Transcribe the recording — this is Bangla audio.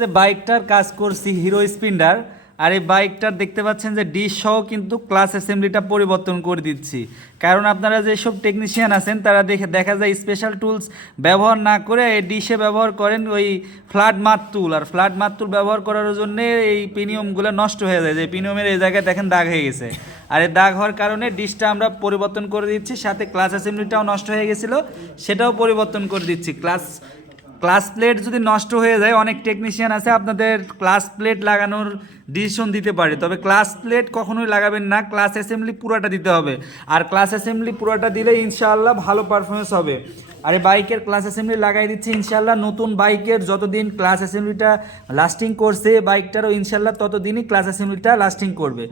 যে বাইকটার কাজ করছি হিরো স্প্লেন্ডার। আর এই বাইকটার দেখতে পাচ্ছেন যে ডিশ সহ কিন্তু ক্লাস অ্যাসেম্বলিটা পরিবর্তন করে দিচ্ছি। কারণ আপনারা যেসব টেকনিশিয়ান আছেন তারা দেখা যায় স্পেশাল টুলস ব্যবহার না করে এই ডিশে ব্যবহার করেন ওই ফ্ল্যাট মাত টুল। আর ফ্ল্যাট মাত টুল ব্যবহার করার জন্য এই পিনিয়মগুলো নষ্ট হয়ে যায়, যে পিনিয়মের এই জায়গায় দেখেন দাগ হয়ে গেছে। আর এই দাগ হওয়ার কারণে ডিশটা আমরা পরিবর্তন করে দিচ্ছি, সাথে ক্লাস অ্যাসেম্বলিটাও নষ্ট হয়ে গেছিলো, সেটাও পরিবর্তন করে দিচ্ছি। ক্লাস প্লেট যদি নষ্ট হয়ে যায়, অনেক টেকনিশিয়ান আছে আপনাদের ক্লাস প্লেট লাগানোর ডিসিশন দিতে পারে, তবে ক্লাস প্লেট কখনোই লাগাবেন না, ক্লাস অ্যাসেম্বলি পুরোটা দিতে হবে। আর ক্লাস অ্যাসেম্বলি পুরোটা দিলে ইনশাআল্লাহ ভালো পারফরমেন্স হবে। আর এই বাইকের ক্লাস অ্যাসেম্বলি লাগাই দিচ্ছি ইনশাআল্লাহ। নতুন বাইকের যতদিন ক্লাস অ্যাসেম্বলিটা লাস্টিং করছে বাইকটারও ইনশাআল্লাহ ততদিনই ক্লাস অ্যাসেম্বলিটা লাস্টিং করবে।